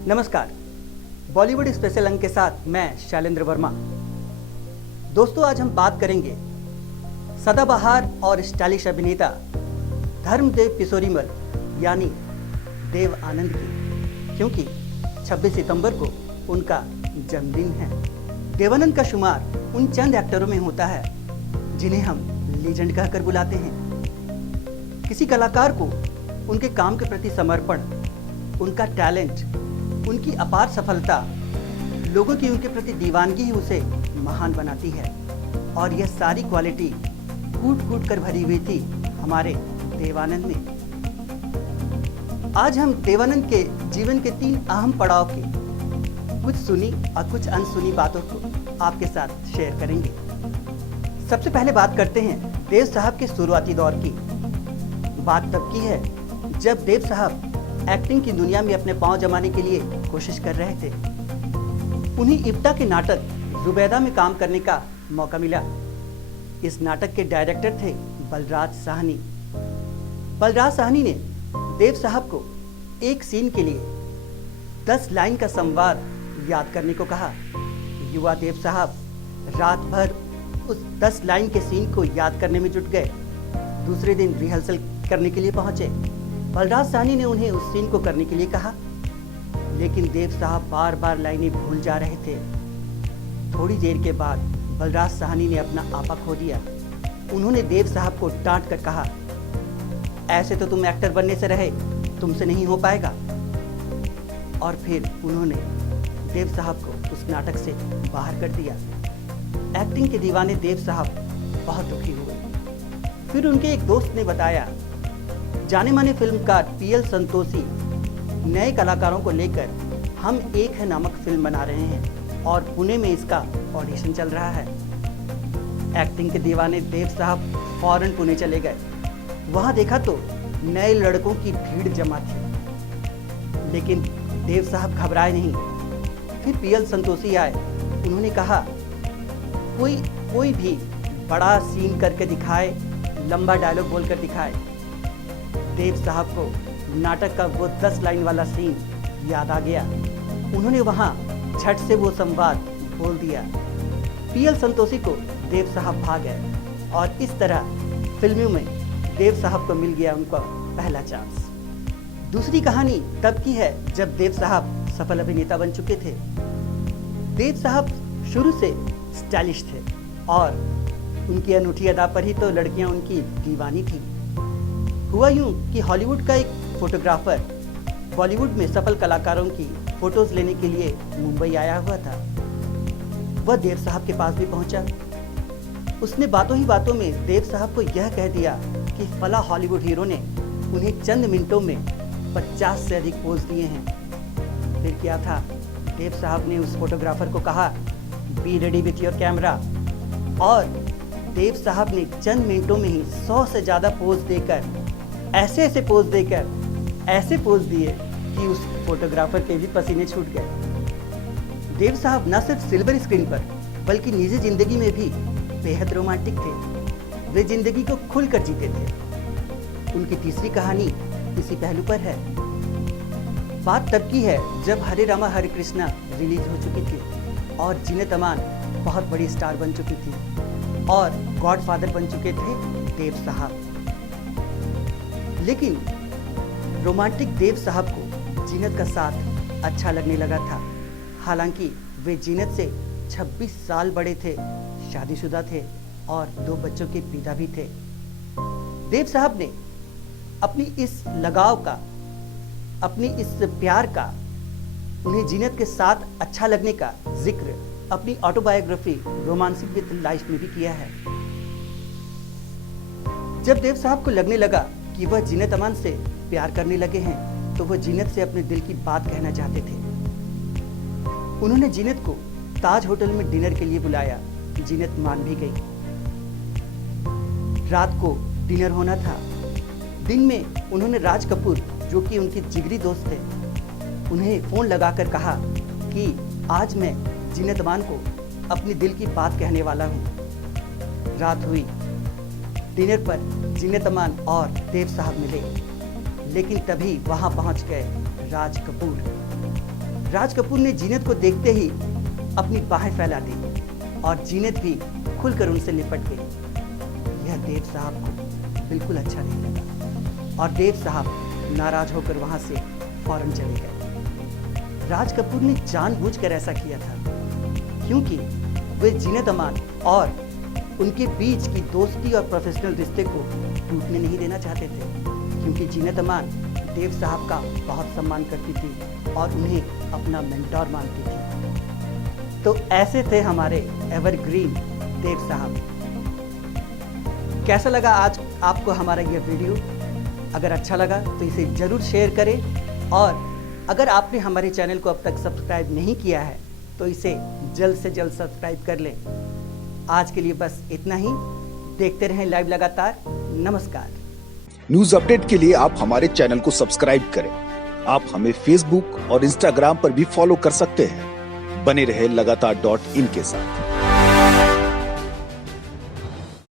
नमस्कार। बॉलीवुड स्पेशल अंक के साथ मैं शैलेंद्र वर्मा। दोस्तों, आज हम बात करेंगे सदाबहार और स्टाइलिश अभिनेता धर्मदेव किशोरीमल यानी देव आनंद की, क्योंकि 26 सितंबर को उनका जन्मदिन है। देवानंद का शुमार उन चंद एक्टरों में होता है जिन्हें हम लीजेंड कहकर बुलाते हैं। किसी कलाकार को उनके काम के प्रति समर्पण, उनका टैलेंट, उनकी अपार सफलता, लोगों की उनके प्रति दीवानगी ही उसे महान बनाती है। और यह सारी क्वालिटी कूट कूट कर भरी हुई थी हमारे देवानंद में। आज हम देवानंद के जीवन के 3 अहम पड़ाव की कुछ सुनी और कुछ अनसुनी बातों को आपके साथ शेयर करेंगे। सबसे पहले बात करते हैं देव साहब के शुरुआती दौर की। बात तब की है जब देव साहब एक्टिंग की दुनिया में अपने पांव जमाने के लिए कोशिश कर रहे थे। उन्हें इब्टा के नाटक जुबैदा में काम करने का मौका मिला। इस नाटक के डायरेक्टर थे बलराज साहनी। बलराज साहनी ने देव साहब को एक सीन के लिए 10 लाइन का संवाद याद करने को कहा। युवा देव साहब रात भर उस 10 लाइन के सीन को याद करने में जुट गए। दूसरे दिन रिहर्सल करने के लिए पहुंचे। बलराज साहनी ने उन्हें उस सीन को करने के लिए कहा, लेकिन देव साहब बार बार लाइनें भूल जा रहे थे। थोड़ी देर के बाद बलराज साहनी ने अपना आपा खो दिया। उन्होंने देव साहब को डांट कर कहा, ऐसे तो तुम एक्टर बनने से रहे, तुमसे नहीं हो पाएगा। और फिर उन्होंने देव साहब को उस नाटक से बाहर कर दिया। एक्टिंग के दीवाने देव साहब बहुत दुखी हुए। फिर उनके एक दोस्त ने बताया, जाने माने फिल्मकार पीएल संतोषी नए कलाकारों को लेकर हम एक है नामक फिल्म बना रहे हैं और पुणे में इसका ऑडिशन चल रहा है। एक्टिंग के दीवाने देव साहब फौरन पुणे चले गए। वहां देखा तो नए लड़कों की भीड़ जमा थी, लेकिन देव साहब घबराए नहीं। फिर पीएल संतोषी आए। उन्होंने कहा, कोई भी बड़ा सीन करके दिखाए, लंबा डायलॉग बोलकर दिखाए। देव साहब को नाटक का वो 10 लाइन वाला सीन याद आ गया। उन्होंने वहां झट से वो संवाद बोल दिया। पीएल संतोषी को देव साहब भा गए और इस तरह फिल्मों में देव साहब को मिल गया उनका पहला चांस। दूसरी कहानी तब की है जब देव साहब सफल अभिनेता बन चुके थे। देव साहब शुरू से स्टाइलिश थे और उनकी अनूठी अदा पर ही तो लड़कियां उनकी दीवानी थी। हुआ यूं कि हॉलीवुड का एक फोटोग्राफर बॉलीवुड में सफल कलाकारों की फोटोज लेने के लिए मुंबई आया हुआ था। वह देव साहब के पास भी पहुंचा। उसने बातों ही बातों में देव साहब को यह कह दिया कि फला हॉलीवुड हीरो ने उन्हें चंद मिनटों में 50 से अधिक पोज दिए हैं। फिर क्या था, देव साहब ने उस फोटोग्राफर को कहा, be ready with your camera. और देव साहब ने चंद मिनटों में ही 100 से ज़्यादा पोज देकर ऐसे पोज दिए कि उस फोटोग्राफर के भी पसीने छूट गए। देव साहब न सिर्फ सिल्वर स्क्रीन पर बल्कि निजी जिंदगी में भी बेहद रोमांटिक थे। वे जिंदगी को खुलकर जीते थे। उनकी तीसरी कहानी इसी पहलू पर है। बात तब की है जब हरे रामा हरे कृष्णा रिलीज हो चुकी थी और जीनत अमान बहुत बड़ी स्टार बन चुकी थी और गॉडफादर बन चुके थे देव साहब। लेकिन रोमांटिक देव साहब को जीनत का साथ अच्छा लगने लगा था। हालांकि वे जीनत से 26 साल बड़े थे, शादीशुदा थे और 2 बच्चों के पिता भी थे। देव साहब ने अपनी इस लगाव का, अपनी इस प्यार का, उन्हें जीनत के साथ अच्छा लगने का जिक्र अपनी ऑटोबायोग्राफी रोमांसिक विद लाइफ में भी किया है। जब देव साहब को लगने लगा कि वह जीनत अमान से प्यार करने लगे हैं, तो वह जीनत से अपने दिल की बात कहना चाहते थे। उन्होंने जीनत को ताज होटल में डिनर के लिए बुलाया। जीनत मान भी गई। रात को डिनर होना था। दिन में उन्होंने राज कपूर, जो कि उनके जिगरी दोस्त थे, उन्हें फोन लगाकर कहा कि आज मैं जीनत अमान को अपनी दिल की बात कहने वाला हूँ। रात हुई। डिनर पर जीनत अमान और देव साहब मिले, लेकिन तभी वहां पहुंच गए राज कपूर। राज कपूर ने जीनत को देखते ही अपनी बाहें फैला दी और जीनत भी खुलकर उनसे लिपट गई। यह देव साहब को बिल्कुल अच्छा नहीं लगा और देव साहब नाराज होकर वहां से फौरन चले गए। राज कपूर ने जानबूझकर ऐसा किया था क्योंकि वे जीनत अमान और उनके बीच की दोस्ती और प्रोफेशनल रिश्ते को टूटने नहीं देना चाहते थे, क्योंकि जीनत अमान देव साहब का बहुत सम्मान करती थी और उन्हें अपना मेंटोर मानती थी। तो ऐसे थे हमारे एवरग्रीन देव साहब। कैसा लगा आज आपको हमारा यह वीडियो? अगर अच्छा लगा तो इसे जरूर शेयर करें और अगर आपने हमारे चैनल को अब तक सब्सक्राइब नहीं किया है तो इसे जल्द से जल्द सब्सक्राइब कर लें। आज के लिए बस इतना ही। देखते रहें लाइव लगातार। नमस्कार। न्यूज अपडेट के लिए आप हमारे चैनल को सब्सक्राइब करें। आप हमें फेसबुक और इंस्टाग्राम पर भी फॉलो कर सकते हैं। बने रहे लगातार.in के साथ।